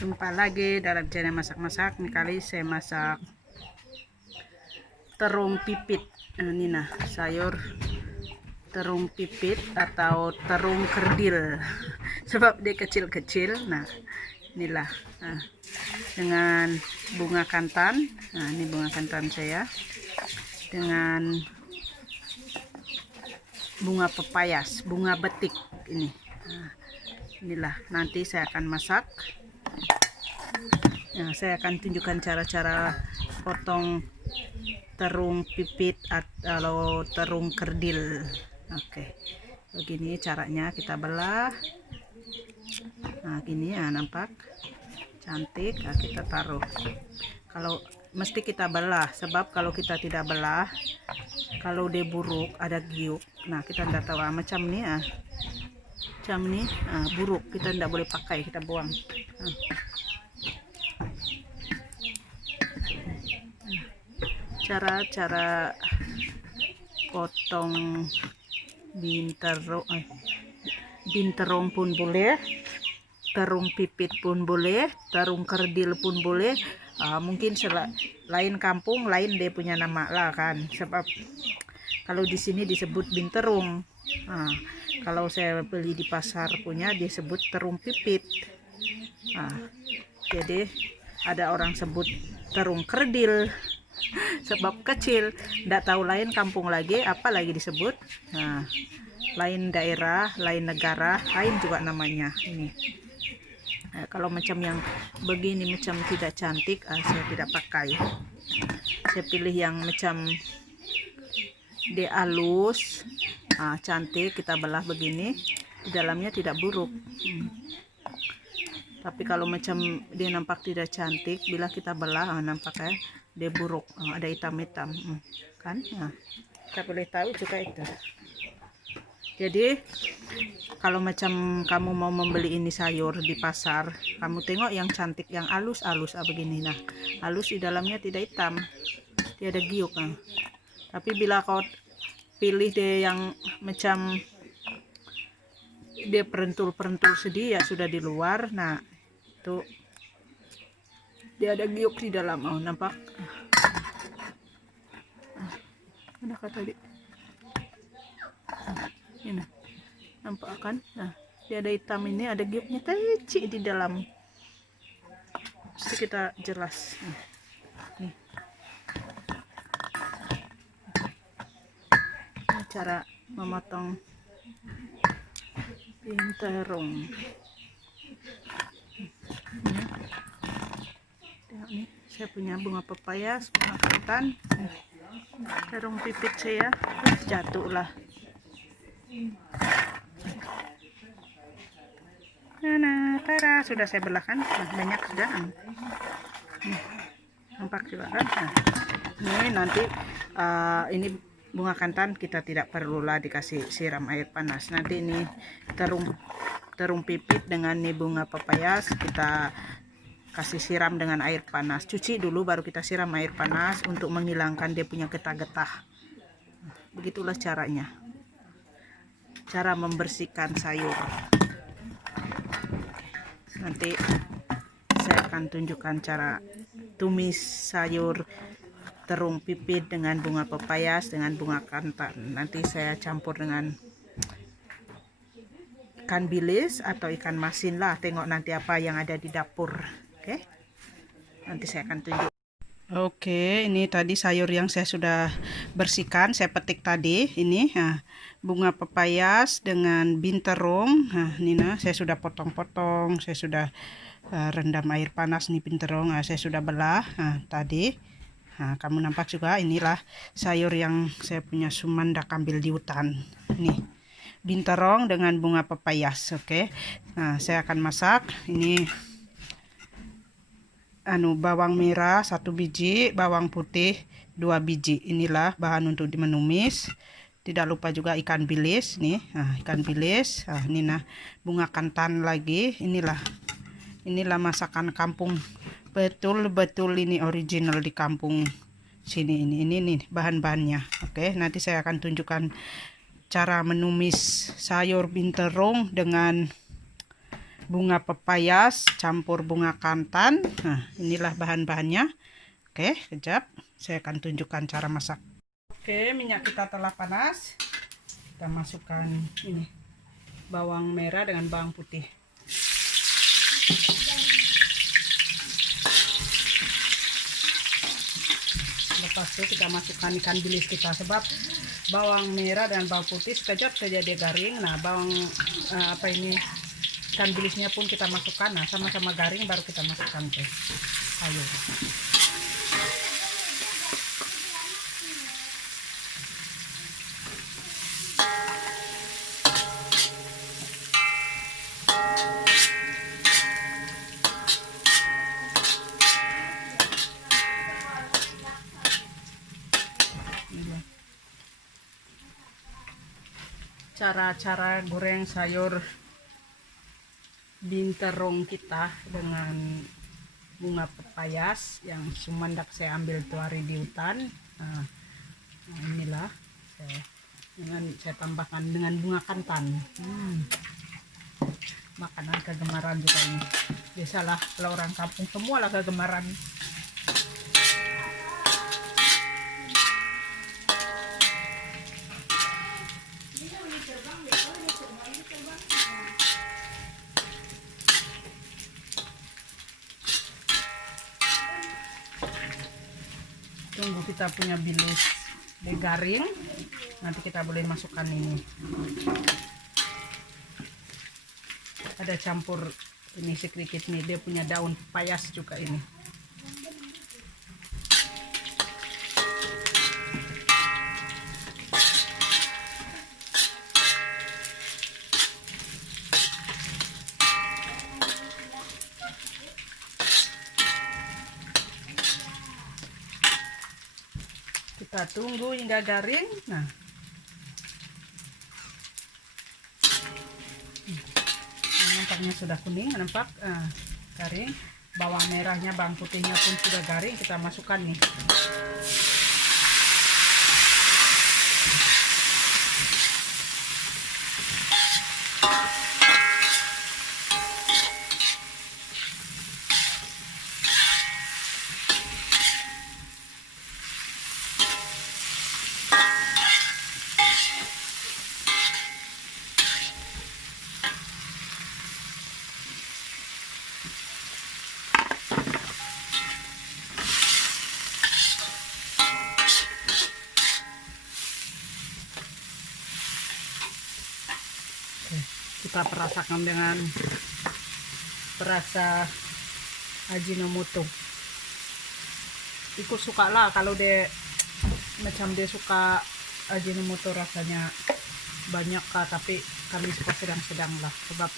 Jumpa lagi dalam channel masak-masak. Ini kali saya masak terung pipit. Ini nah, sayur terung pipit atau terung kerdil. Sebab dia kecil-kecil. Nah, inilah. Nah, dengan bunga kantan. Nah, ini bunga kantan saya. Dengan bunga pepayas, bunga betik ini. Nah, inilah nanti saya akan masak. Nah, saya akan tunjukkan cara-cara potong terung pipit atau terung kerdil. Oke, begini caranya, kita belah. Nah, gini ya, nampak cantik. Nah, kita taruh. Kalau mesti kita belah, sebab kalau kita tidak belah, kalau dia buruk ada giuk. Nah, kita tidak tahu macam ini ah. Macam ini buruk, kita tidak boleh pakai, kita buang. Cara potong binterong pun boleh, terung pipit pun boleh, terung kerdil pun boleh. Mungkin lain kampung lain dia punya nama lah kan, sebab kalau di sini disebut binterung. Kalau saya beli di pasar punya disebut terung pipit. Jadi ada orang sebut terung kerdil sebab kecil, tidak tahu lain kampung lagi apa lagi disebut. Lain daerah, lain negara, lain juga namanya ini. Kalau macam yang begini macam tidak cantik, saya tidak pakai. Saya pilih yang macam dia halus, cantik, kita belah begini, di dalamnya tidak buruk. Tapi kalau macam dia nampak tidak cantik, bila kita belah nampak ya dia buruk, ada hitam-hitam kan. Kita boleh tahu juga itu. Jadi kalau macam kamu mau membeli ini sayur di pasar, kamu tengok yang cantik, yang halus-halus begini. Nah, halus di dalamnya tidak hitam, tidak ada giuk. Tapi bila kau pilih dia yang macam dia perentul-perentul sedih, ya sudah di luar. Nah, itu dia ada giuk di dalam. Nampak? Mana kata tadi? Ini nampak kan? Nah, dia ada hitam ini, ada giuknya kecil di dalam. Mesti kita jelas. Nih. Ini cara memotong binterong. Ini saya punya bunga pepaya, bunga kantan, terung pipit saya jatuhlah. Nah, tara, sudah saya belahkan. Banyak sudah. Nampak juga kan? Ini nanti ini bunga kantan kita tidak perlulah dikasih siram air panas. Nanti ini terung pipit dengan ini bunga pepayas kita kasih siram dengan air panas. Cuci dulu baru kita siram air panas untuk menghilangkan dia punya getah-getah. Begitulah caranya. Cara membersihkan sayur. Nanti saya akan tunjukkan cara tumis sayur terung pipit dengan bunga pepayas dengan bunga kantan. Nanti saya campur dengan ikan bilis atau ikan masin lah. Tengok nanti apa yang ada di dapur. Oke, nanti saya akan tunjuk. Oke, ini tadi sayur yang saya sudah bersihkan, saya petik tadi. Ini bunga pepayas dengan binterong. Ini saya sudah potong-potong, saya sudah rendam air panas nih binterong. Saya sudah belah tadi. Kamu nampak juga inilah sayur yang saya punya Sumanda ambil di hutan. Nih, binterong dengan bunga pepayas. Oke. Nah, saya akan masak. Ini bawang merah 1 biji, bawang putih 2 biji. Inilah bahan untuk menumis. Tidak lupa juga ikan bilis nih. Ikan bilis. Ini bunga kantan lagi. Inilah masakan kampung. Betul-betul ini original di kampung sini. Ini nih bahan-bahannya. Oke, nanti saya akan tunjukkan cara menumis sayur binterong dengan bunga pepayas campur bunga kantan. Nah, inilah bahan-bahannya. Oke, kejap saya akan tunjukkan cara masak. Oke, minyak kita telah panas. Kita masukkan ini bawang merah dengan bawang putih. Lepas itu kita masukkan ikan bilis kita, sebab bawang merah dan bawang putih sekejap saja dia garing. Nah, ikan bilisnya pun kita masukkan. Nah, sama-sama garing baru kita masukkan ke sayur. Cara-cara goreng sayur binterong kita dengan bunga pepayas yang sumandak saya ambil tuh hari di hutan. Nah, inilah saya tambahkan dengan bunga kantan. Makanan kegemaran juga ini. Biasalah kalau orang kampung semualah kegemaran. Tunggu kita punya bilis garing, nanti kita boleh masukkan ini. Ada campur ini sedikit nih, dia punya daun pepayas juga ini. Kita tunggu hingga garing. Nah, nampaknya sudah kuning, nampak garing. Bawang merahnya, bawang putihnya pun sudah garing. Kita masukkan nih. Kita perasakan dengan perasa Ajinomoto. Ikut suka lah kalau dia macam dia suka Ajinomoto rasanya banyak kah, tapi kami suka sedang-sedang lah, sebab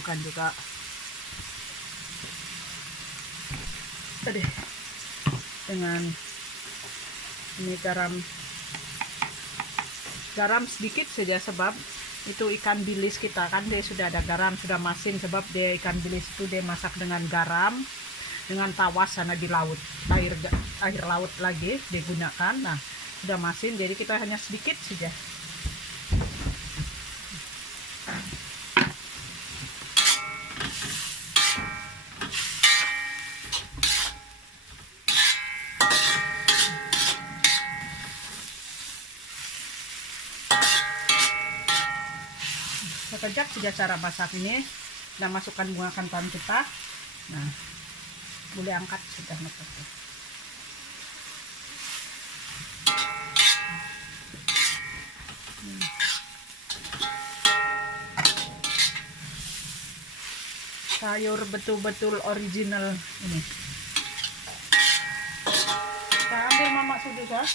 bukan juga dengan ini garam sedikit saja, sebab itu ikan bilis kita kan dia sudah ada garam, sudah masin, sebab dia ikan bilis itu dia masak dengan garam dengan tawas sana di laut, air laut lagi digunakan. Nah, sudah masin, jadi kita hanya sedikit saja. Sekejap saja cara masak ini. Kita masukkan bunga kantan kita. Nah, boleh angkat sudah masaknya. Sayur betul-betul original ini. Kita ambil mama sudah kan?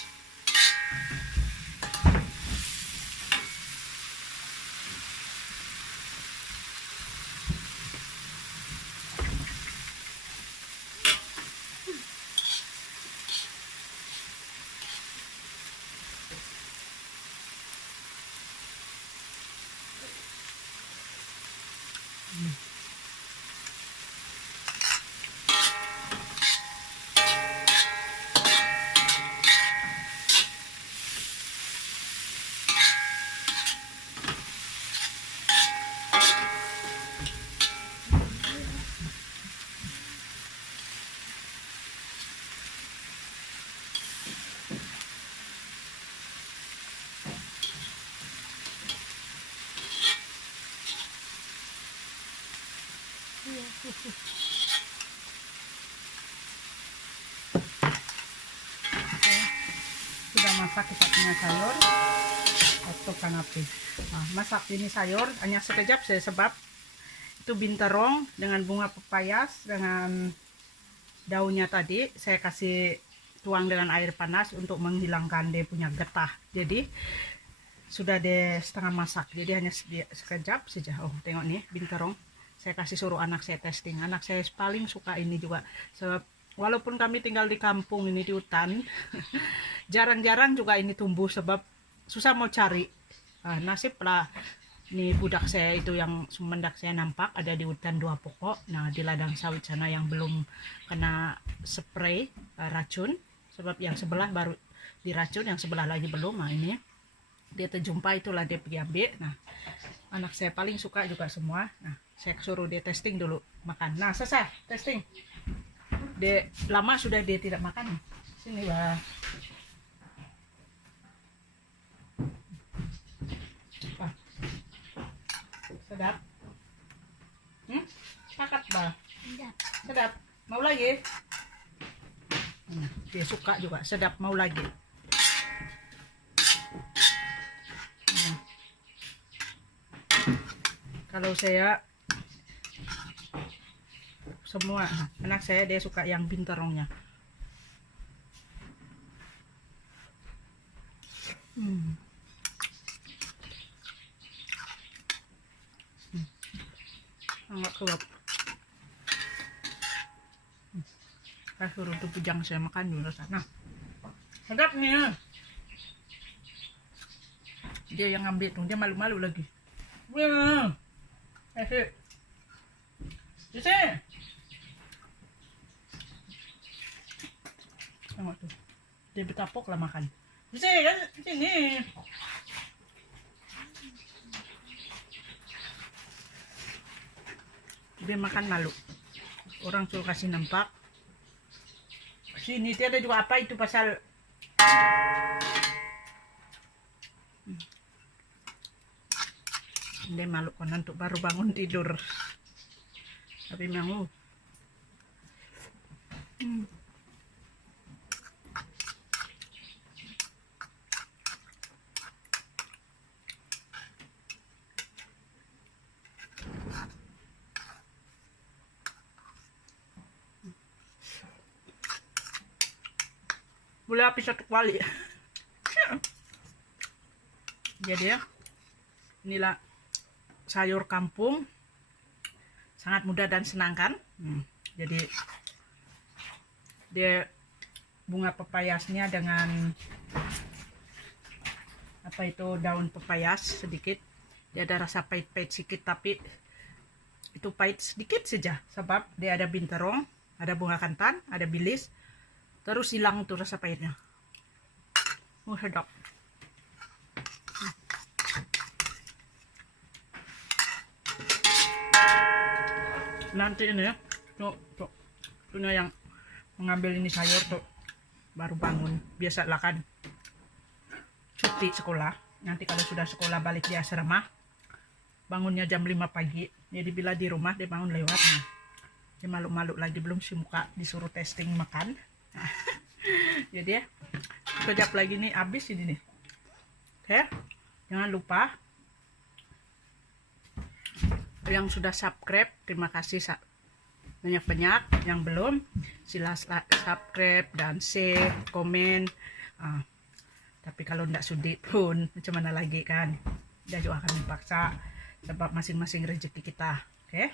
Sudah masak kita punya sayur atau kanapi. Nah, masak ini sayur hanya sekejap saya, sebab itu binterong dengan bunga pepayas dengan daunnya tadi saya kasih tuang dengan air panas untuk menghilangkan dia punya getah. Jadi sudah deh setengah masak, jadi hanya sekejap saja. Oh, tengok nih binterong, saya kasih suruh anak saya testing. Anak saya paling suka ini juga, sebab walaupun kami tinggal di kampung ini di hutan jarang-jarang juga ini tumbuh, sebab susah mau cari. Nasib lah nih budak saya itu yang semendak saya nampak ada di hutan 2 pokok. Nah, di ladang sawit sana yang belum kena spray racun, sebab yang sebelah baru diracun, yang sebelah lagi belum. Nah, ini dia terjumpa, itulah dia pergi ambil. Nah, anak saya paling suka juga semua. Nah, saya suruh dia testing dulu makan. Nah, selesai testing. Dia lama sudah dia tidak makan. Sini bah. Sedap. Pakat bah. Sedap. Mau lagi? Dia suka juga. Sedap, mau lagi. Kalau saya semua anak saya dia suka yang binterongnya. Sangat kuat. Saya suruh tuh pujang saya makan dulu sana. Sedap nih. Dia yang ngambil tuh, dia malu-malu lagi. Wah. Di sini. Tengok tuh. Dia bertapok lah makan. Di sini kan, di sini. Dia makan malu. Orang suruh kasih nampak. Sini dia ada juga apa itu pasal. Dia malu kan untuk baru bangun tidur. Tapi mau. Boleh api satu kali. Jadi ya, inilah sayur kampung, sangat mudah dan senang kan. Jadi dia bunga pepayasnya dengan apa itu daun pepayas sedikit, dia ada rasa pahit-pahit sedikit, tapi itu pahit sedikit saja sebab dia ada binterong, ada bunga kantan, ada bilis, terus hilang tuh rasa pahitnya. Sedap. Nanti ini ya, tuh yang mengambil ini sayur tuh baru bangun, biasa lah kan cuti sekolah. Nanti kalau sudah sekolah balik di asrama, bangunnya jam 5 pagi. Jadi bila di rumah dia bangun lewat. Nah, dia malu-malu lagi, belum sih muka disuruh testing makan. Jadi ya, sekejap lagi nih habis ini nih. Oke, jangan lupa yang sudah subscribe, terima kasih banyak-banyak. Yang belum, sila subscribe dan share, komen. Tapi kalau tidak sudi pun macam mana lagi kan, dia juga akan dipaksa sebab masing-masing rezeki kita. Oke,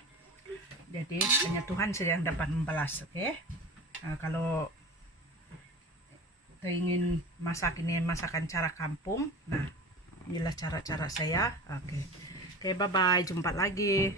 jadi hanya Tuhan saja yang dapat membalas. Oke, kalau ingin masak ini masakan cara kampung, nah inilah cara-cara saya. Oke, bye bye, jumpa lagi.